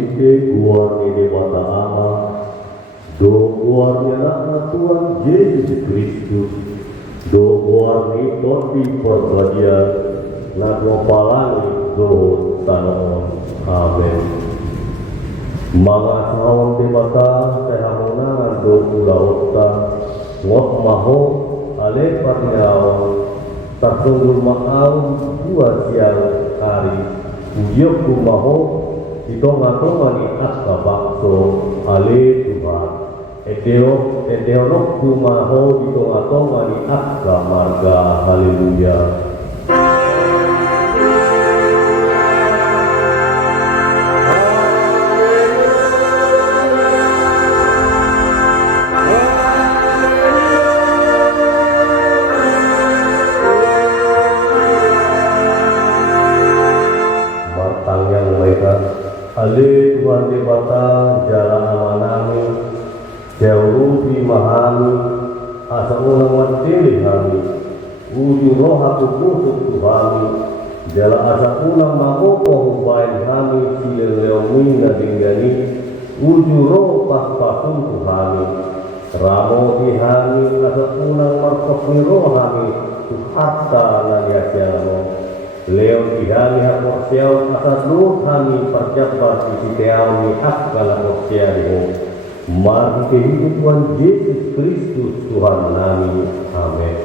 ite guarni de mata ama, do guarni anak Tuhan Yesus Kristus, do guarni topi perbagian, na palani do tanon. Amin. Mga sahawang di mata, tehamonangan do ulaota, ngot maho, ale patiawan, taksungul maaw, buat siang hari, ujok kumaho, itong-atong ni akka bakso, ale Tuhan. Eteonok kumaho, itong-atong ni akka marga, haleluya. Ale Tuhan di bata jalan amanami, jauh di mahami, asa ulang watili kami, ujung roh aku kusuk Tuhami, jalan asa ulang makopo hubain kami, sileleomi nadinggani, ujung roh pas-pasun Tuhami, ramo dihami, asa ulang markosni roh kami, hatta naliasiamo. Leon ihami hak morsiau asas luh kami perjabat isiteau ni hak kala morsiau mari kehidupan Tuhan Yesus Kristus Tuhan kami. Amin.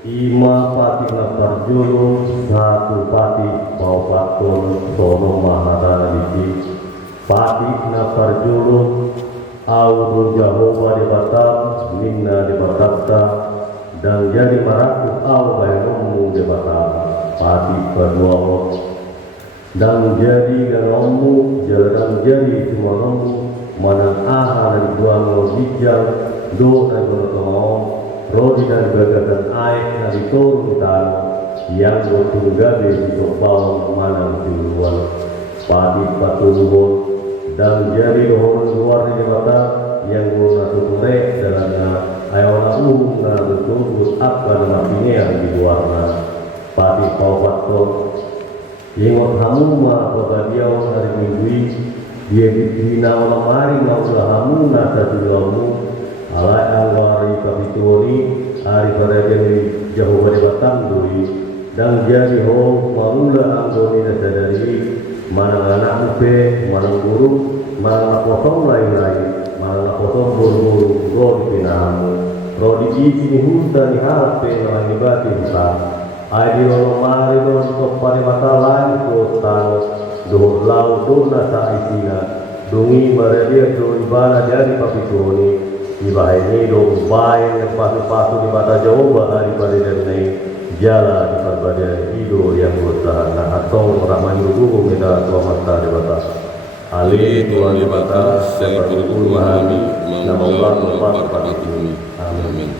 Ima pati na parjulo satu pati mau patun sono mahadana diki pati na parjulo au Jahova di Batam minna di Batamta dan jadi maraku au bayomu di Batam pati kedua dan jadi ganomu dan jadi semua nomu mana aha dan dua ngobijal do dan ngomong rodi dan gagasan air dari turun tanah yang bertunggal di bawah mana duluan padi patulubon dan jari orang luar di mata yang mengatur mereka dalamnya ayana na betul apa namanya yang di luarnya padi paupaton ingot hamu ma pagadiaw dari minggu dia dibina orang mari ngaulah hamu nasa dulamu alai angwari kapitoni hari parajani jauh dari Batam duri dan jadi ho manula anggoni nasadari mana anak upe mana guru mana potong lain-lain mana potong buru-buru rodi pinahamu rodi isi hutan harape mana bati hutan ai di mari don topane mata lain kotan doh lau dona sa isina dungi maradia do ibana dari kapitoni ibahe ini dong bayi yang pasu-pasu di mata Jawa daripada dari jala di perbedaan hidup yang bertahan atau ramai dulu kita tua mata di batas Ali Tuhan di batas yang berkumpul mahami nama Allah berkat bumi. Amin.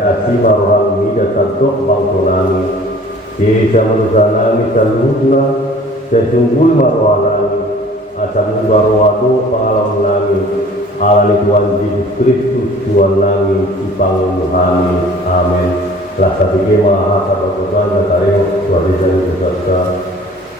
asima rohani dasatok bangsolani desa manusanami saluhna sesunggul marwanani asam barwado pangalamnami alani Tuhan Yesus Kristus Tuhan nami ipangunuhani amin. Lasa tige maha karokuran na tayo sualisan kesasa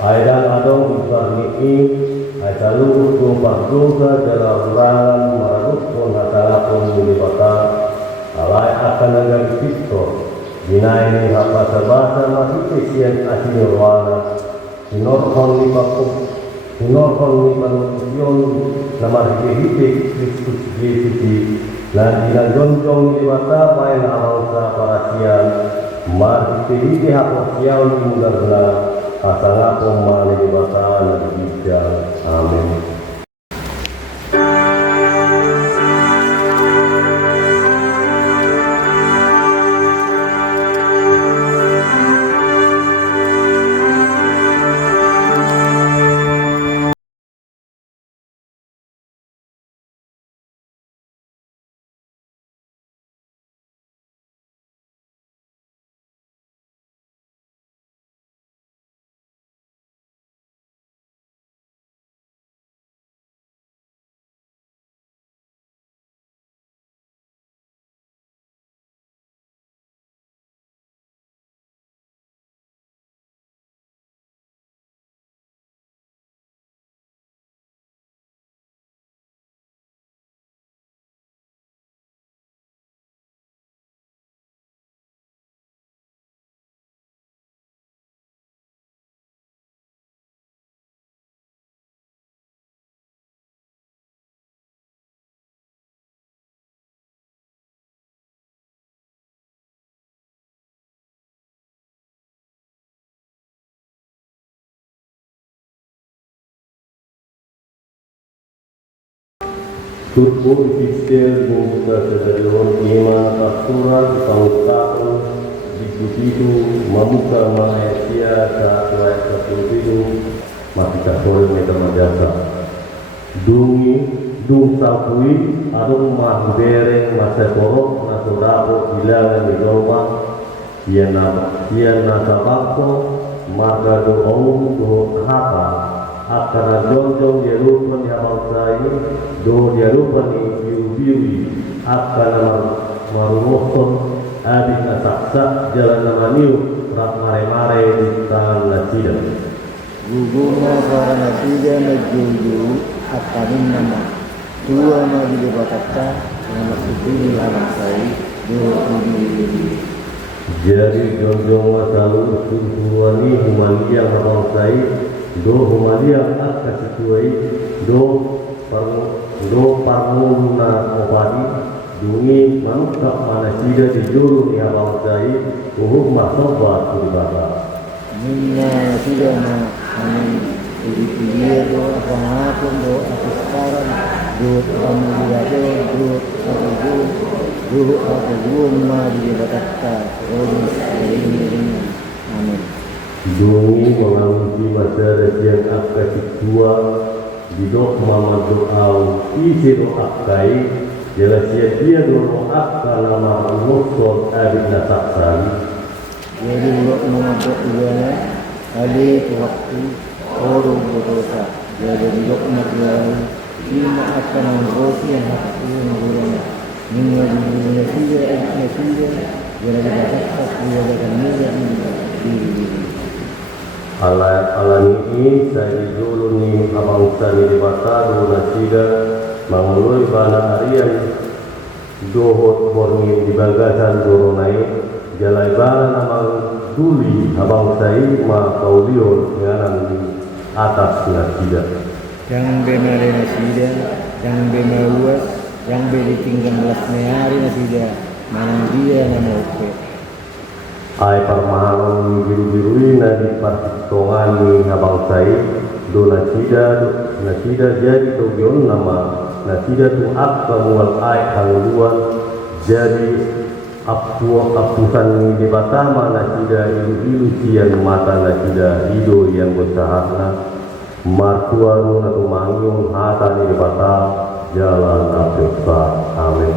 aidan adong isarniki ay saluhut kong pagduga dalam ulangan marabut kong hatalakong mulibata alay akan nagang Kristo ginay ni hapasa-basa masipisiyan asinurwana sinorkon ni manusion na marikihiti Kristus Yesus na dinanjonjong ni bata may nahaw sa parasyan marikihiti haposyaw ni mudarna kasangapong mani ni bata na bibigyan. Amen. Turbo Fischer membuka kesadaran iman pastoral pangutapan diskusitu membuka Malaysia saat layak tertutup masih kasore meta majasa dungi dung sapui adung mah bereng masa korok nasurabo bilangan di Roma Tiana sabakso marga doong do hata akara jonjong dia lupa ni abang saya do dia lupa ni biru-biru akara marumokon adik nasaksa jalan namaniu rak mare-mare di tangan nasida guguma para nasida najuju akanin nama tua magi di bakata yang masih abang saya do biru. Jadi jonjong wasalu tuhuani humalia abang saya do humalia ak kasituai do parmuna opadi dungi manusia manasida di juru ni abang saya uhuk masobat kuribata minna nasida na amin uji do apangapun do apistaran do pamuliyado do ma di batata rodis ini amin. Dungi mengalusi masyarakat yang akasih tua didok mama doa isi doa kai jelas dia doa akal nama musuh adik nasaksani jadi doa nama doa kali waktu orang berdosa jadi doa nama lima akan anggota yang hati yang gurana minyak jadi dapat dia akan minyak Alani ini saya dulu ni abang sani di Bataru nasida mangului bana harian dohot borngin di bagasan doronai jalai bana namang duli abang saya ma kaulion nganan di atas nasida yang bemare nasida yang bemaluas yang beli tinggal belas hari nasida mana dia nama oke ai permahalan biru-birui na di partongan ni abang saya do nasida jadi togion nama nasida tu ak mual ai hangluan jadi apusan ni di batama nasida ilu sian mata nasida ido yang bersahana martuaru na tumangyong hata ni di bata jalan apeksa amin.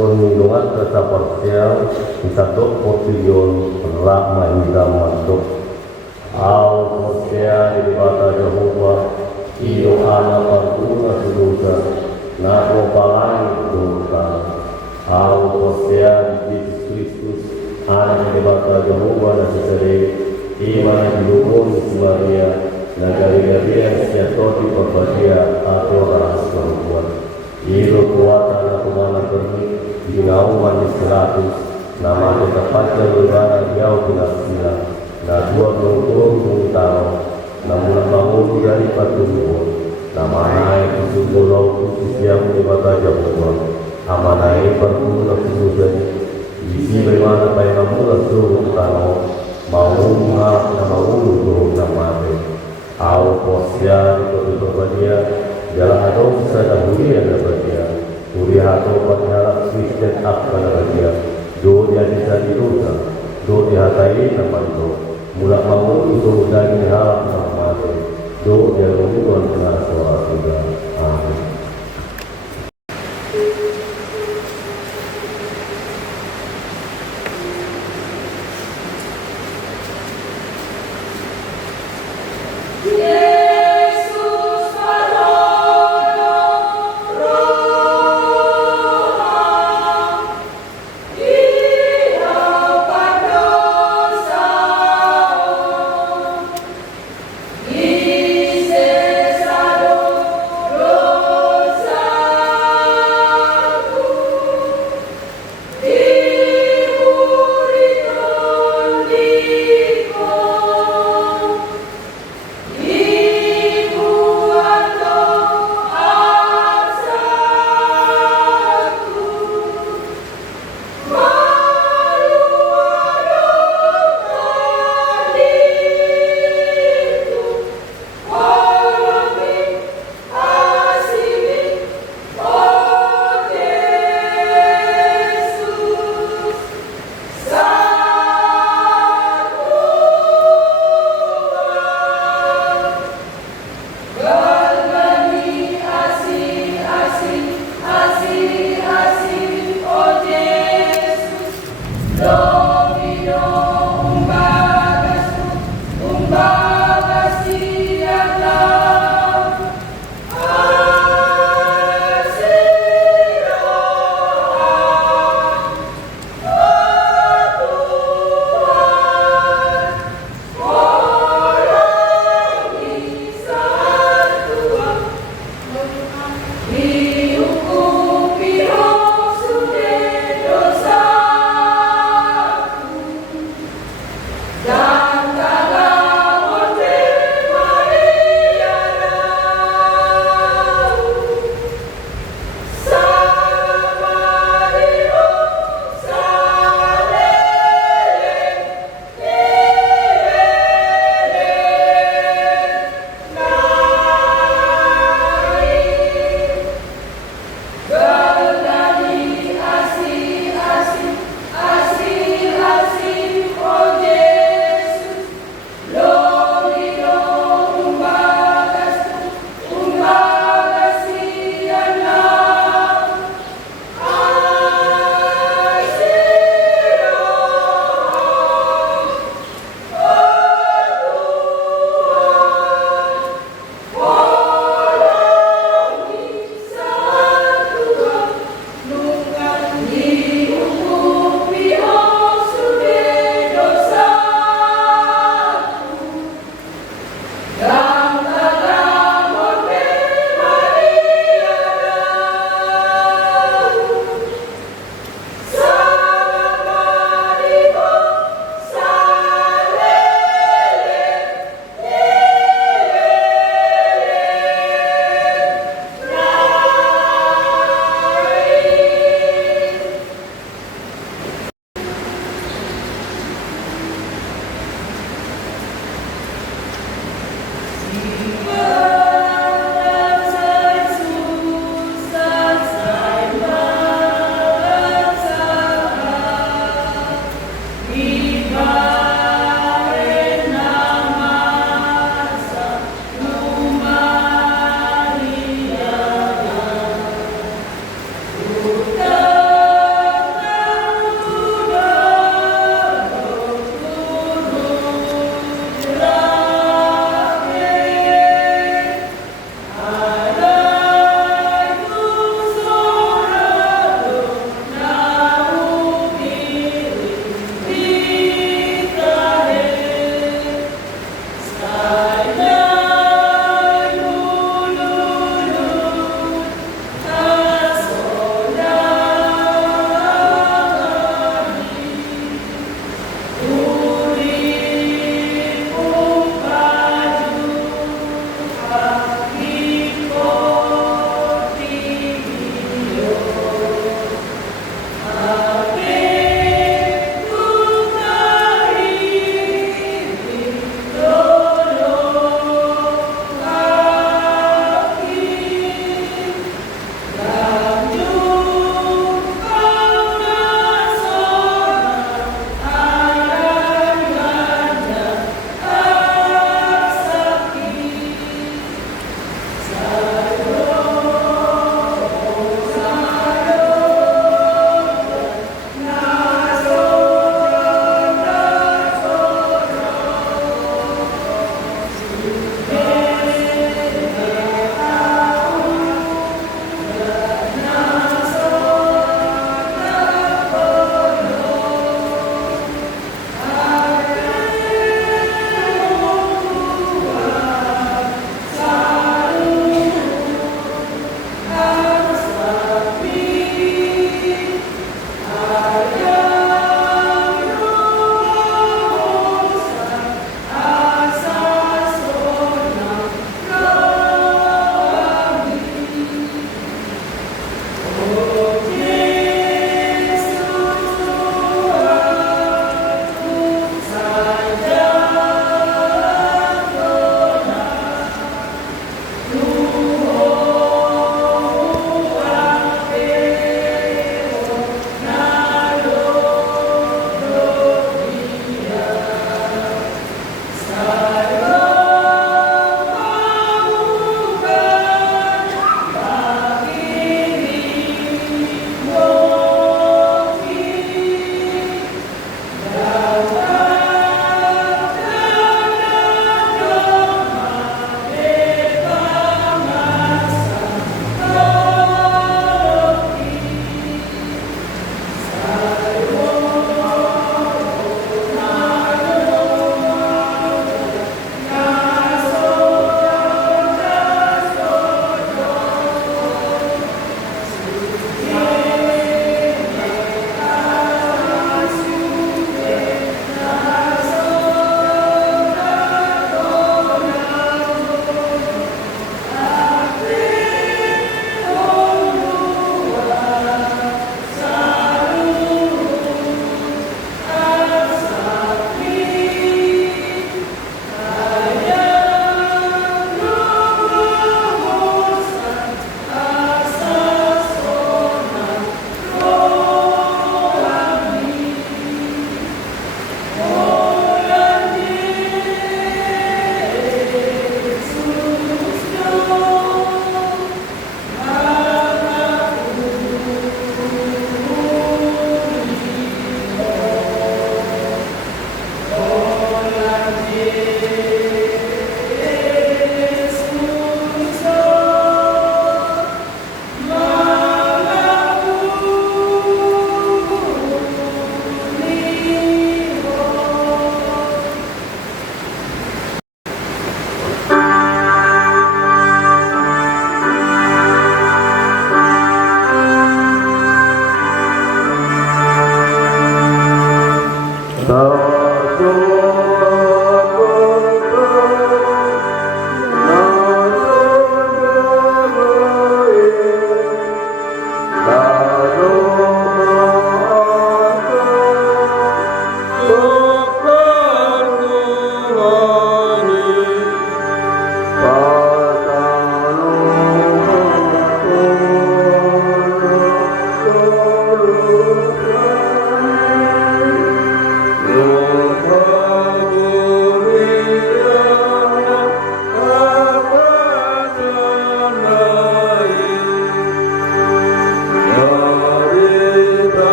perlindungan serta parsial disatuk portion penolak mahira masuk au parsial di bata Jehovah iyo ana pangkuna sudusa na kopalan dosa au parsial di Yesus Kristus ana di bata Jehovah na sesere iman dilukun Maria na gari-garian siato di perbadia atau ras perempuan ilo kuatan na kumana kerni ginauman di 100 nama tetapatnya lebaran jauh tidak sila na 20 tahun namun bangun dari patuh nama naik kusulau kusiam di bata Jawa amanai perguna kusudan isi bagaimana bayang mula suruh tanah mau rumah nama ulu turun nama au posya di perbadia jalan atau bisa dahulu yang berbadia Uri atau perjalanan Kristen akan bahagia. Do dia bisa dirusak, do dihatai nama itu. Mula mau itu dari hal nama itu. Do dia mengumpulkan dengan suara sudah. Amin.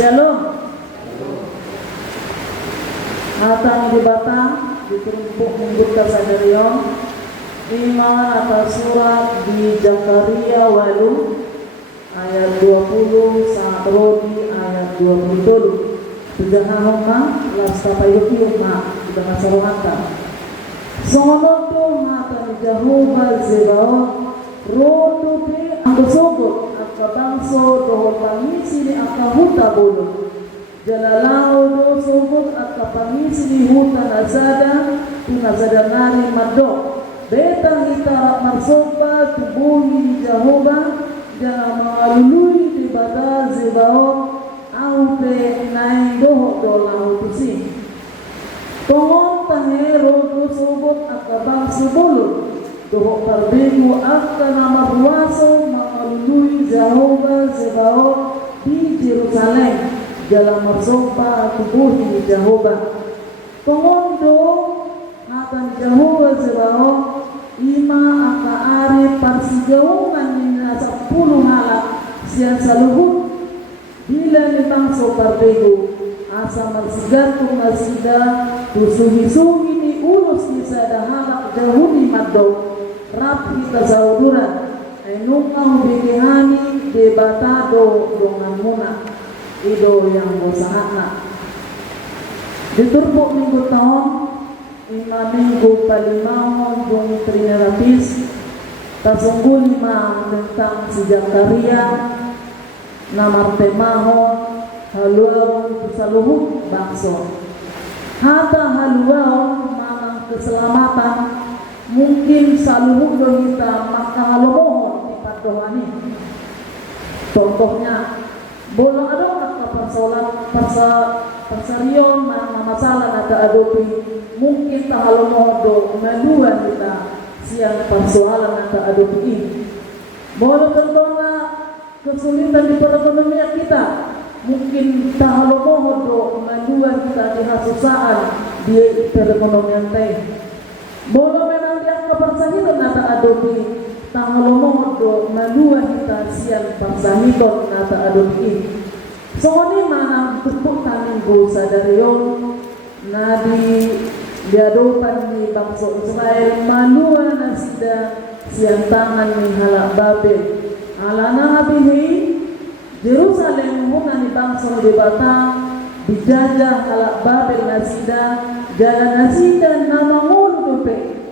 Shalom. Atang di batang ditumpuk minggu kasadarion iman atas surat di Zakaria walu ayat 20 Rodi ayat 20 Tujangan homa lasta payuki umma kita masarohata sono tu mata Jehovah Zebaoth rodo pe angkosogot akabangso doho pangisi ni akahuta bolo jalalao do sogot akapangisi ni huta nazada nari madok betang kita marsopa tubuhi ni Jehovah jangan mengalului di bata Zebaoth au pe naing doho do lau tusi tongon tange rodo sogot akabangso bolo doho parbegu akka nama ruaso mengalului Jehovah Zebaoth di Jerusalem dalam mersopa tubuhi ni Jehovah pengondo hatan Jehovah Zebaoth ima aka are parsigaungan ni nasa 10 halak siang saluhut bila ni bangso parbegu asa marsigatung masida tusuhi-suhi ni urus ni sada halak Yahudi maddo rap kita sauduran ay nungau bikihani debatado dongan muna ido yang bosahana diturbuk minggu tahun 5 minggu palimahon dong trinarapis tasunggu 5 tentang si Zakaria namar temahon haluaon kesaluhut bangso hata haluaon manang keselamatan mungkin saluhut do kita maka halomohon di padohani contohnya bolong ada kata persoalan persarion na masalah nata adopi mungkin tahalomodo maduan kita siang persoalan nata adopi ini bolong tentunya kesulitan di perekonomian kita mungkin tahalomodo maduan kita di hasusaan di perekonomian teh bolong memang yang kepersahitan nata adopi tahalomodo maduan kita siang persahitan nata adopi soalnya mana tepuk tangan sadarion nadi diadopan ni bangsa Israel manua nasida siang tangan ni halak Babel alana habihi Jerusalem huna ni bangsa di batang dijajah ala Babel nasida jalan nasida nama mulu pe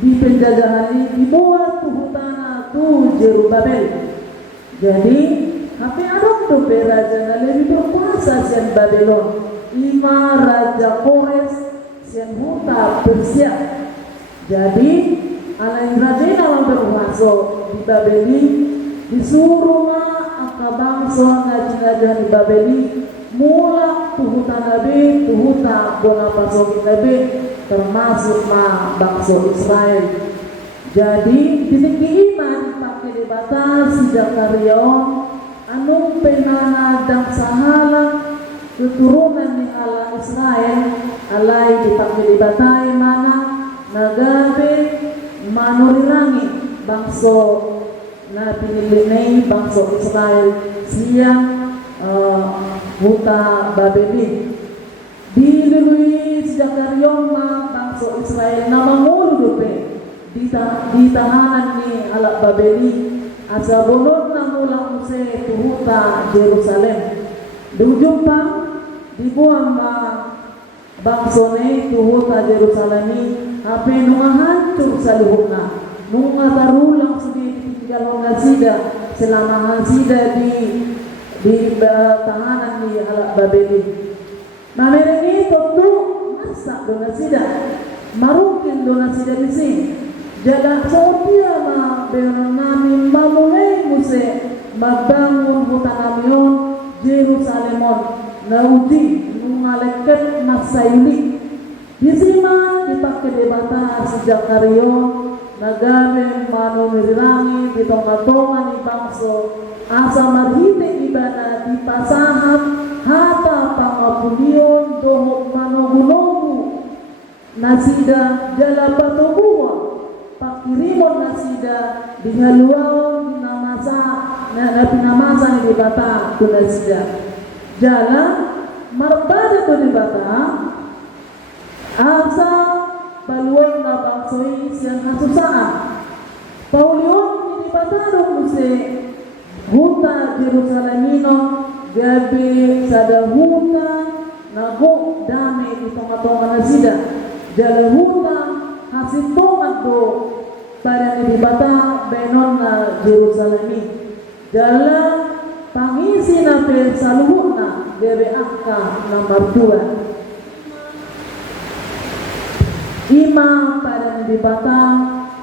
di penjajahan ini dibuat tuhutana tu Jerubabel. Jadi apa adong tu pe raja na lebih berkuasa sian Babylon ima raja Kores sian huta Persia. Jadi alai raja yang berkuasa di Babeli disuruh ma akabangso ngaji-ngaji di Babeli mula tuhuta nabi tuhuta bona pasoki nabi termasuk ma bangsa Israel. Jadi titik iman pakai di batas sejak karyawan anu penana dan sahala keturunan ni ala Israel alai dipakai di batai mana nagabe manurirangi bangsa na pinilinay bangsa Israel siang huta Babeli dilului sejak karyawan bangsa Israel nama mulu dupe ditahanan ni ala Babeli asa bolot na mula muse tuhuta Jerusalem di ujung pang dibuang bangsa ni tuhuta Jerusalem ni ape nunga hancur sa luhukna nunga tarulang sudi ditinggal ngasida selama hasida di tahanan ni ala Babeli. Nah mereka tentu masak donasida marukin donasida di sini. Jaga sotia ma beronami mamulai muse mabangun hutan amion Jerusalemon naudi nungaleket masayuli di sini dipakai debata sejak karyo nagame mano mirirangi di tonga-tonga ni bangso asa marhite ibadah di pasaham hata pangapulion dohok manogulogu nasida jala patubuwa pakirimon nasida di haluao dinamasa na pinamasa ni dibata tu nasida jala marbada tu dibata asa baluan na bangsoi siyang kasusaan paulion ni dibata dong muse huta Jerusalemino gabi sada huta nago dame di tonga-tonga nasida jala huta hasitonga do pada ni bata benon na Jerusalemi jala pangisi na pe saluhuna gabi angka nomor 2 ima pada ni bata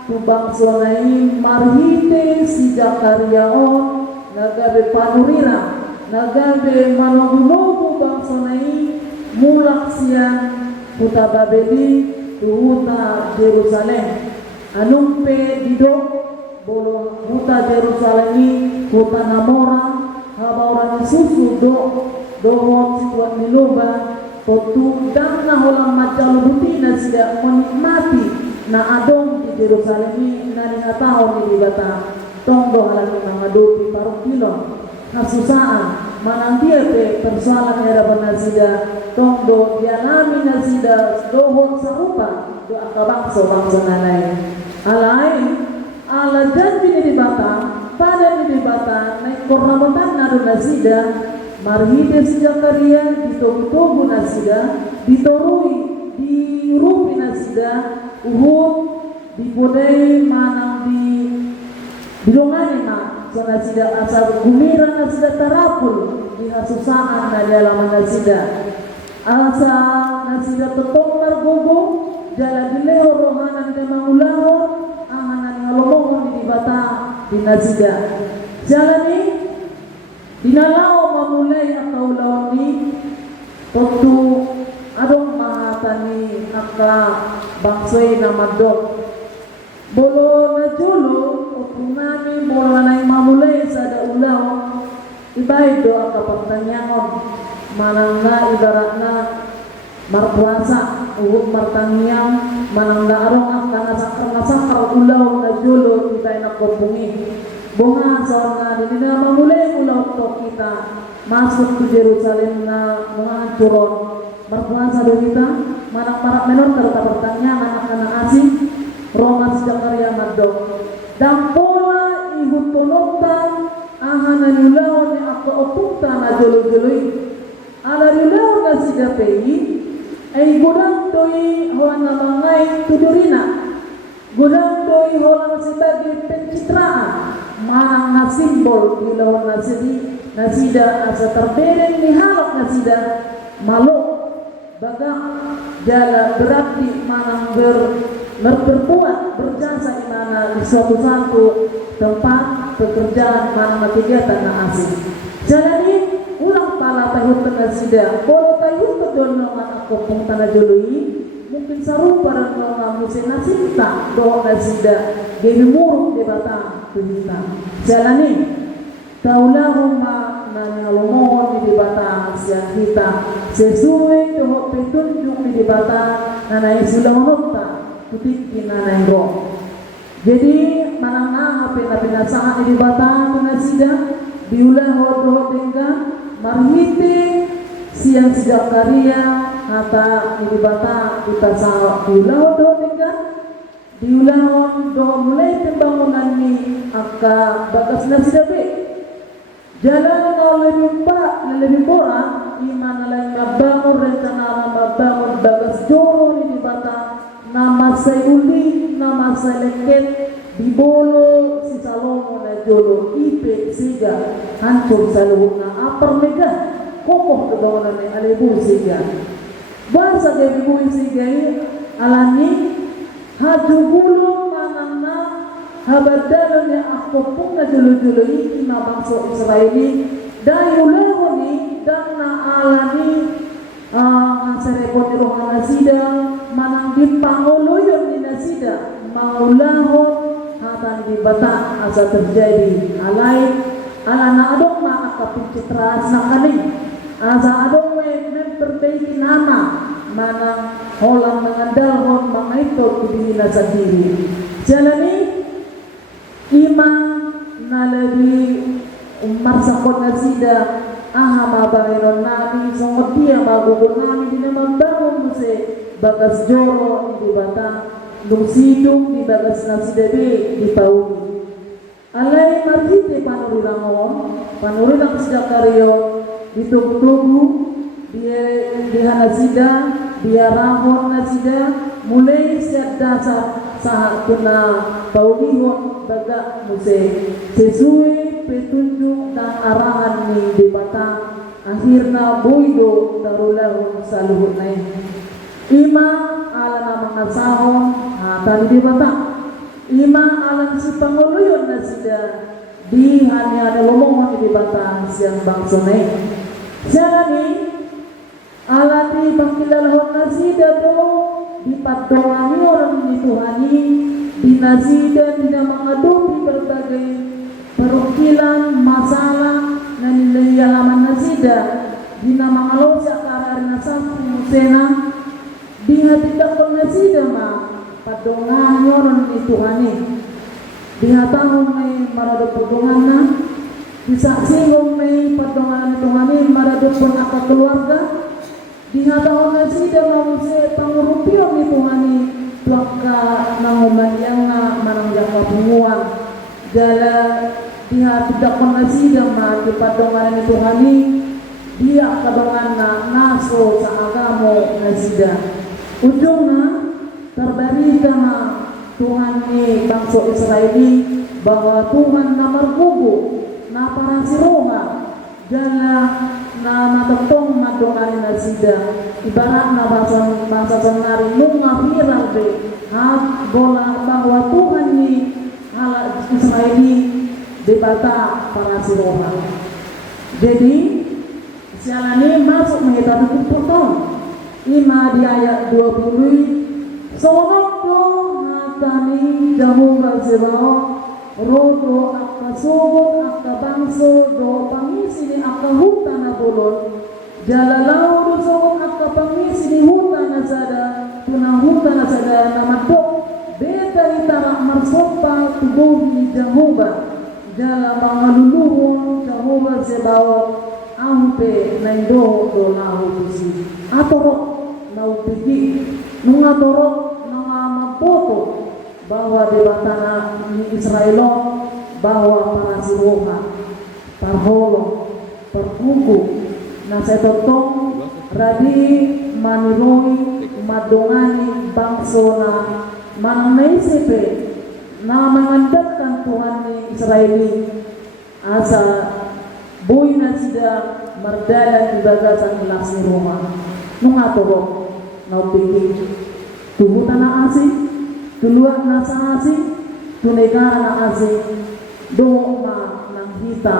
tubang sonai marhite si Jakaryaon nagabe panurira nagabe manogulogu bangsonai mulak siang huta Babeli huta Jerusalem anumpe didok bolo huta Jerusalemi huta Namora habaurani susu dohon situat niloba potu dan naholang macalu butina sida menikmati na adong di Jerusalemi na tahun ni bata tonggo halaki mangadupi parong kilon kasusaan manang dia pe persoalan era benasida tonggo dialami nasida dohon sarupa do akabangso bangsa nanay alai ala janji ni bata pada ni bata naik kornamotan na do nasida marhide sejak karya ditobu nasida ditorui dirupi nasida uhud dipodai manang di dongane na so nasida asal gumira nasida tarapul di hasusaan na dalam nasida asa nasida tetong margogo jala dileo rohanan de mangulaho ahanan ngalomongon di bata di nasida jalani dinalao mamulai akaulaw ni tentu adong mahatani nakka bangsoy na madok bolo na julo upunami bolo na mamulay sa daulaw ibay do ang kapagtanyangon manang na ibarat na marpuasa uhud martanyang manang na arong ang kanasakar ulaw na julo ibay na kupungi bunga sa nga di na mamulay ulaw to kita masuk ke Jerusalem na mga hancuron marpuasa do kita manang marak menor karena bertanya anak-anak asing Roma sejak karya madok dan pola ibu tolontan ahanan ulaw ni ako opunta na jolo-joloi ala ulaw na na sida pei ay gudang doi hawa na mangai tudurina. Gudang doi hawa na sida di pencitraan manang na simbol di lawan na sida asa terdereng ni halak na sida maluk bagang jala berarti manang berbuat berjasa di mana di suatu tempat pekerjaan mana kegiatan na asing. Jadi ulang pala tayo tengah sida. Kalau tayo kedon nama aku pung tanah joloi mungkin sarupa dan nama musim nasinta doa na sida gini muruk di batang kita. Jalani kaulah rumah na ngalomohon di batang siang kita sesuai dengan petunjuk di batang nanai sudah menota kutikin nanai go. Jadi manang pinasahan di batang penasida diulah hodoh dengan marhite siang sejak karya kata di batang kita sawak diulah hodoh dengan diulah hodoh mulai pembangunan ni aka bagas nasida be jalan lebih kurang iman lain mabangun rencana mabangun bagas joro di batang nama sayuli nama seleket dibolo si Salomo na jolo ipe siga hancur saluhut na apar mega kokoh kedawanan ni alebu siga bahasa gebu siga alani haju gulung manang na habadalan ni ako pun na jolo-jolo ini mabangso Israeli dayuleho ni dan na alani serepon di rohang nasida manang di pangoloyon ni nasida maulahon hatan di batang asa terjadi alai alana adong ma akapin citra sakaling asa adong memperbaiki nama manang holang mengandalhon mangaitot kudina sendiri jalani imam nalabi marsakot nasida aha mabangiron nami songot dia magugol nami di naman bangun muse bagas joro di batang nung sidong di bagas nasida di pauli alay marhite panurilang sida karyo ditugu-tugu dia nasida dia rahon nasida mulai siap dasar saat kuna paulihon baga muse sesuai petunjuk dan arahan ni di batang akhirna boydo darulahun saluhut naik ima ala nama ngasahon tadi di batang ima ala si panguluyon na sida di hanya ada lomongan di batang siang bangsa naik jadi ala di pangkilalahon na sida do di patongani orang di Tuhani di nasida di menghadapi berbagai perukilan masalah na nilai alaman nasida di nama Allah sakar nasam musena di hati takon nasida ma padongan orang di Tuhani di hatang may marado padongan na di saksing may padongan Tuhani marado pun apa keluarga di hatang nasida mamuse pangurupio ni Tuhani tuaka nanguman yang manangjak kapunguan jala dia tidak nasida ma di padongan ni Tuhani dia kadongan na naso sa agamo nasida ujungna terberikan Tuhan ni bangsa Israeli bahwa Tuhan na margugo na para siroha jala na natatong madongan na sida ibarat na bahasa sonari nunga viral be bola bahwa Tuhan ni ala Israeli debata para siroha jadi sialani masuk menghitari kuputong ima di ayat 20 sonokto hatani jamu baziro rodo akka sobot akka bangso do pangisi ni akka hutana bolon jalalau do sobot akka pangisi ni hutana sada tuna hutana sada namadok beta itara marsopa tubuh ni jahuba jala mangaluluhun jahuba zebawo ampe naindo do lahu kusi atorok mau pergi mengatorok mapoto bahwa di batana Israel bahwa para siroha parholo perkuku na setotong radi maniroi madongani bangsona mangnai sepe na mengandalkan Tuhan ni Israeli asa buina sida mardalan di bagasan kelas Roma nunga tobok na upiki tubuh tanah asing tuluak nasa asing tunegara na asing doma ng hita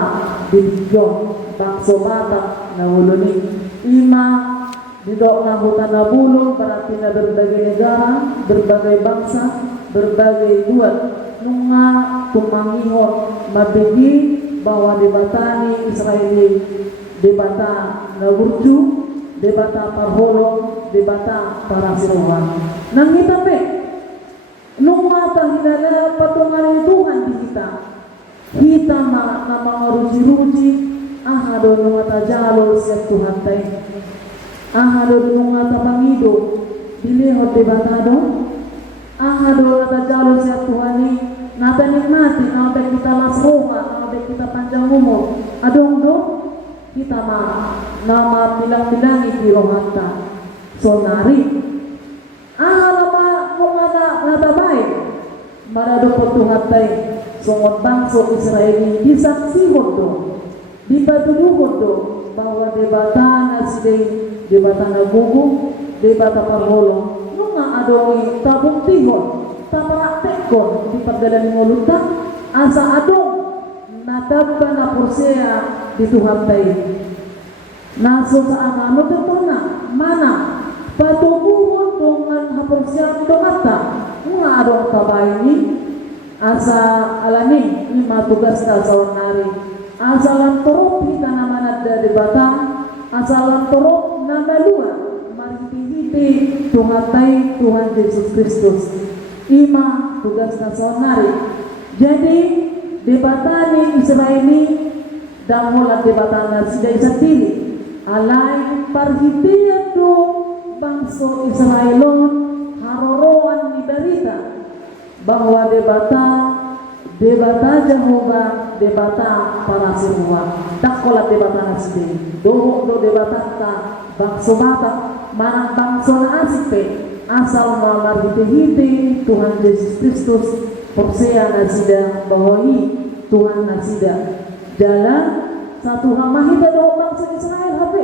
bibigyon bakso bata na uluni ima dito na hutan na bulong berarti na berbagai negara berbagai bangsa berbagai buat nunga tumangihon mabigi bahwa debatani Israeli debata na burju debata parholong debata para sirowan nang kita pe nunga tahinala patungan Tuhan di kita na mga ruji-ruji ahado nunga tajalo siya Tuhan tayo ahado nunga tapangido dilihot debatado ahado tajalo siya Tuhan ni natanikmati na kita lasroha na kita panjang umur adong do kita nama bilang-bilangi di rohata sonari ahalama nunga natabay marado po Tuhan tayo songot bangso Israeli disaksihon do dipatuduhon do bahwa debata na sidey debata na gugu debata parholong nunga adongi tabuktihon tapraktekon di pagdalan ngulutan asa adong natabba na porsea di Tuhan tayo naso sa angano na mana patubuhon dongan haporsea dongata nunga adong tabay ni asa alani lima tugas kasawan nari asa lantorok kita naman ada debata asa lantorok namalua marhiti-hiti Tuhan Tuhan Yesus Kristus ima tugas kasawan nari jadi debata ni Israeli damola debata na sidai sendiri alay parhitian do bangso Israelon haroroan ni berita bahwa debata Jehovah debata para semua tak kolat debata nasi dohok do debata ta bangso mata manang bangso na asipe asal mamar hiti Tuhan Yesus Kristus persea nasida bawahi Tuhan nasida jalan satu hamahita do bangso Israel hape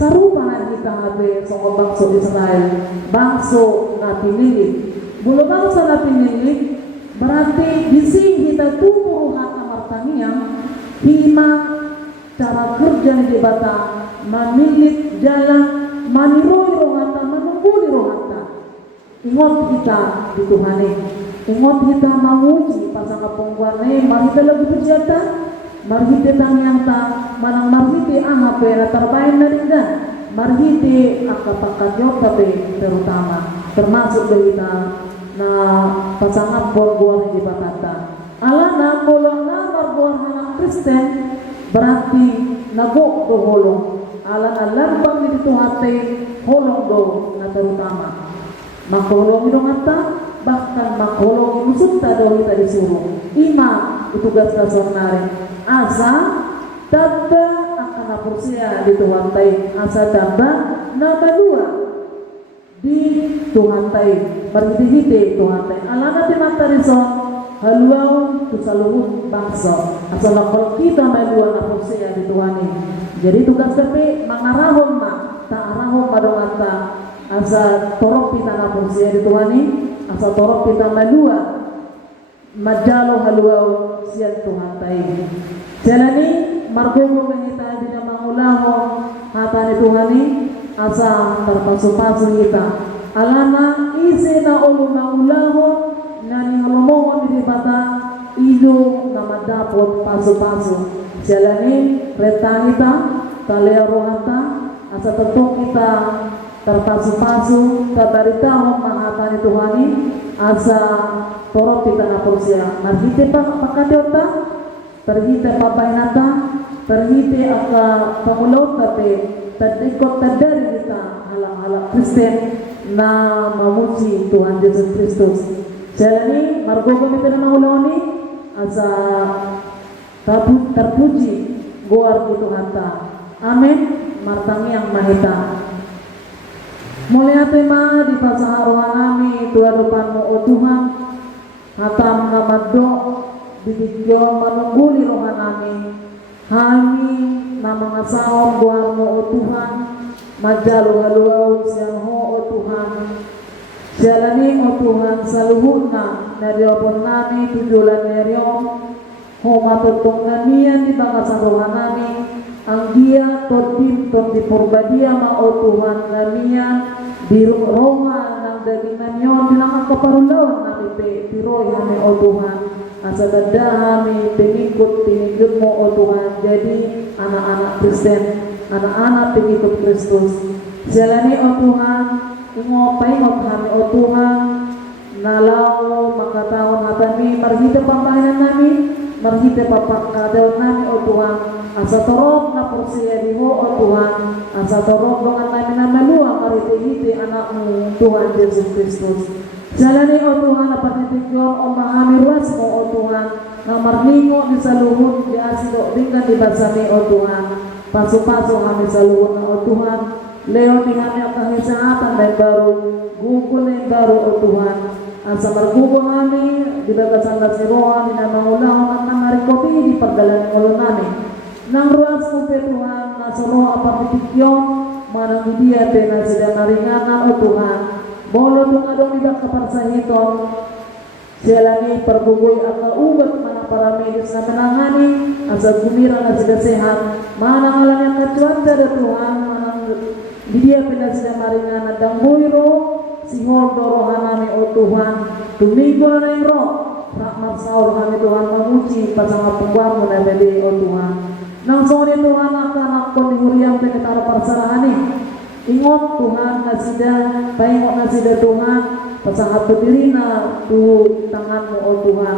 sarupahan kita hape songo bangso Israel bangso na pinili bulu bangsa na pinili berarti dising kita tumbuh hata martaniang hima cara kerja di bata manilit jalan maniroi rohata menungguli rohata ingot kita di Tuhane ingot kita menguji pasang kapungguane mari kita lebih berjata mari kita nyata manang mari kita ahape terbaik naringan mari kita akapakat yotape terutama termasuk dari kita na pasangan borbuan di batata alana bolong na borbuan anak Kristen berarti nagok do holong alana lambang di tuhate holong do na terutama makolong do ngata bahkan makolong musuta do kita disuruh ima tugas kasonare asa tanda akan apursia di tuhate asa tanda nama dua di Tuhan tay berhiti-hiti Tuhan tay alana timata rison haluau tusaluhut bangsa asal kalau kita melua na posea di Tuhan ini jadi tugas kami mangarahon tak arahon madongata asa torok kita na posea di Tuhan ini asa torok kita melua majalo haluau sian Tuhan tay jalani margomo mengita di nama ulaho hata ni Tuhan ini asa terpasu-pasu kita alana isi na ulu na ulaho na ni holomongon di bata ido na madapot pasu-pasu jalani retanita talea rohata asa tetok kita terpasu-pasu kabaritahon mahata ni Tuhani asa torok kita na porsia marhite pa pakadeota terhite pa bainata terhite aka pangulaw tate tadikot tadari kita halang-halang Kristen na mamuji Tuhan Yesus Kristus. Jalani margo kami tinanahulani asa terpuji goar ku Tuhan ta. Amin. martangi yang mahita. Mulia tema di pasaharuhan kami Tuhan depanmu o Tuhan, hatam namado dibigyon manungguli rohan kami na mga saom buharmu o Tuhan, majalo-haluaw siyang ho o Tuhan. Jalani o Tuhan sa luhod na nariyopon namin tujulan nariyon, ho matutong namiyan di mga saruhan namin, ang dia todim di purbadia ma o Tuhan namiyan, birong-rongan ng dagingan yon, bilang ang kaparulawan namin piroy kami o Tuhan. Asa ganda kami pengikut mo o Tuhan, jadi anak-anak Kristen, anak-anak pengikut Kristus. Jalani o Tuhan, ingot kami o Tuhan, nalau makatawang hatami, marhita pampahinan namin, marhita papakadaw namin o Tuhan, asa torok na porsiya di ho o Tuhan, asa torok dongan namin na maluwa, mariti-hiti anakmu Tuhan Yesus Kristus. Jalani o Tuhan, napatitigyon o mahami ruas mo o Tuhan, na marningo di sa luhod, di asido tingkan di basami o Tuhan, paso-paso kami sa luhod na o Tuhan, Leo ni kami ang kahisahatan na baru, gugol na baru o Tuhan. Asa margugo kami, di bagasan na si Rohan, di na mangulahon at nangarikopi, di pagdalan ng ulo namin. Nang ruas mo pe Tuhan, nasa roha papitikyon, manang didiate na sila naringanan o Tuhan. Bolo nung adong ibang kaparsahiton, siya lagi pergugoy ang kaubat manang para medis na menangani, asa gumira na sila sehat, manang alam yang kacuanca da Tuhan, di dia pina sila maringan at ang buiro, si Hordo rohanami o Tuhan, tumigo na yung roh, rakmar sa rohani Tuhan, mamuci pasang apungguan mo na bebe o Tuhan. Nang soni Tuhan akan akon di huriang pengetara parsarahani, ingot Tuhan na sida, paingot na sida Tuhan, pasang diri na tu tangan mo o Tuhan.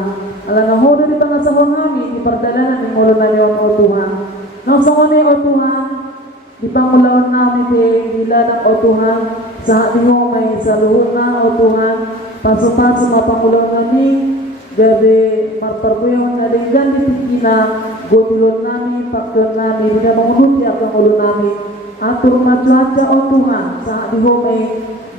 Alam na hodo di pangasahon kami, ipardalanan ng ulo na yon o Tuhan. Nang soni o Tuhan, di pangulawan namin dilalang o Tuhan, sa ating may saluhod na o Tuhan, paso-paso mapangulawan kami, gabi marparbuyaw na linggan di tingkina, gutulot namin, pakyon namin, hindi na mangunuti at ang ulo namin. Atur macuaca o Tuhan, sa ating may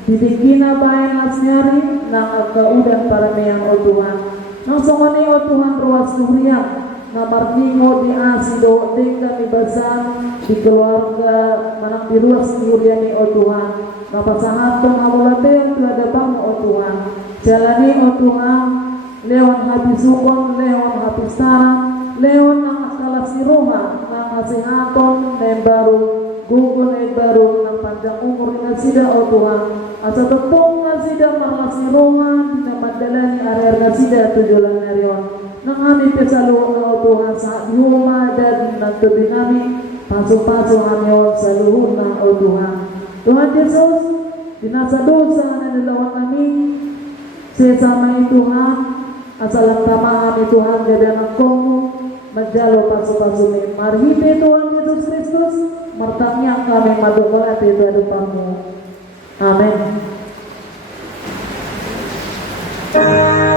ditingkina bayan asyari, ng agkaudan para mayang o Tuhan. Nang songani o Tuhan, ruas nuhriyang, na martingo di asido tinggal di basan di keluarga manang di ruas ni o Tuhan, napasahatong awalate yang tiada bang o Tuhan, jalani o Tuhan, lewan habis sukon, lewan habis sarang, lewan ang akalas ni Roma, ng kasihaton na baru, gugon na baru, ng panjang umur na sida o Tuhan, asa tetong na sida marlas ni Roma, dinamadala ni area na sida tujulan na riyon. Nang kami pesaluhod na o Tuhan sa luma dan nagtabi kami, paso-paso kami sa luhod na o Tuhan. Tuhan Yesus, dinasa dosa na nalawan kami, sesama Tuhan, asalang tama kami Tuhan, gabi ang komo, magjalo paso-paso ni marhite Tuhan Yesus Kristus, martangnya kami madukol at ito adupamu. Amen. Amen.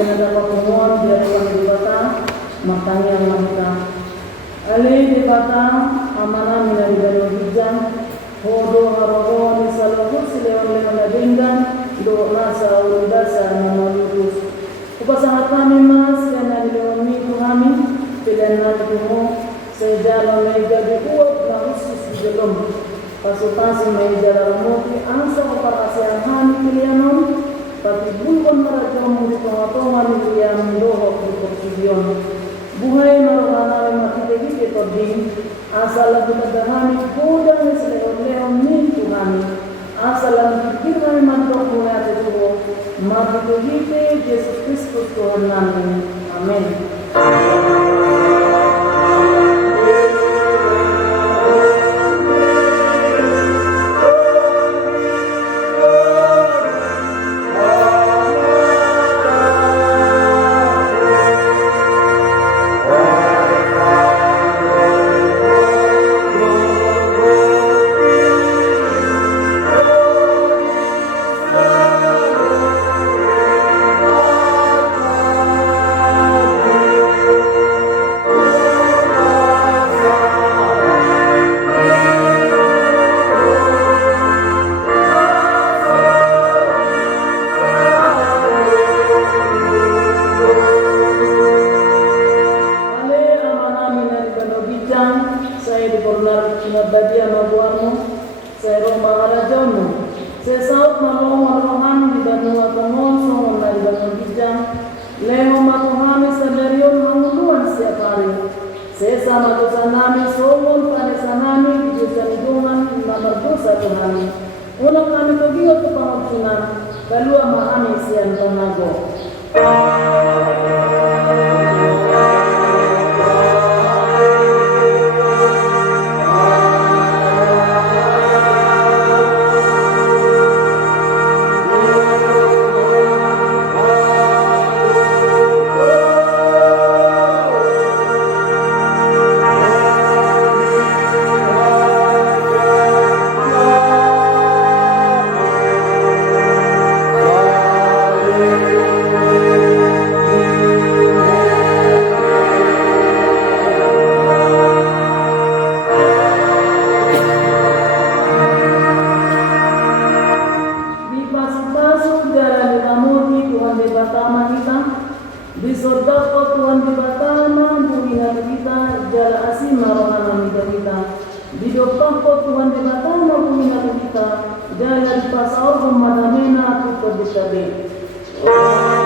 yang ada pertemuan di Tuhan di Bata, makanya kita. Ali di Bata, amanah minari dari hijau, hodo harogo ni salakus leon ladingan, do rasa udasa namalutus. Upasangat kami mas yang ada di kami, pilihan nabi tumo, sejalan meja dibuat na usus di dalam. Pasutasi meja dalam muti angsa operasi hani pilihanon, tapi bukan meraja mudi pengotongan yang dohok di persidion. Buhay marungan namin makikita din, asal lagi kadahani kudang leon ni Tuhani, asal lagi pikir kami mandok mulai ada tuho, makikita Yesus Kristus Tuhan namin. Amin. Ulang kami kegiat ke pangopsunan, kalua maami siang tanago. Tuhan di mata maupun kita, dan di pasal pemadamena tu terdekat.